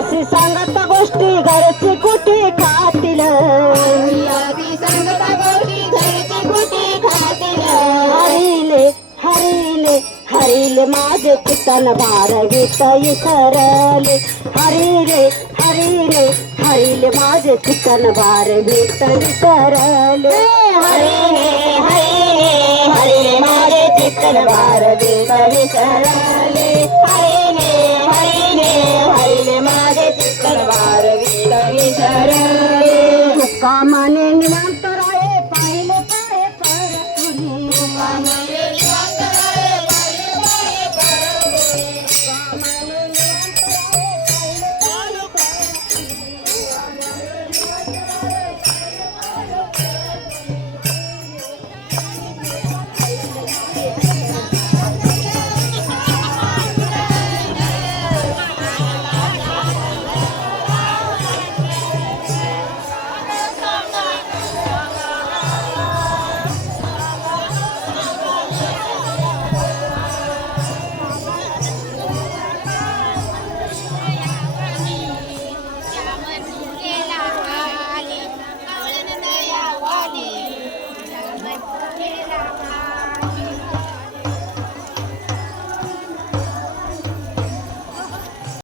अशी सांगत गोष्टी घरची कुठे खातील हरिले हरिले हरिले माझे चितन बारवीत विसरले हरिले हरिले हरिले माझे चितन बारवीत विसरले हरिले हरिले हरिले माझे चितन बारवीत विसरले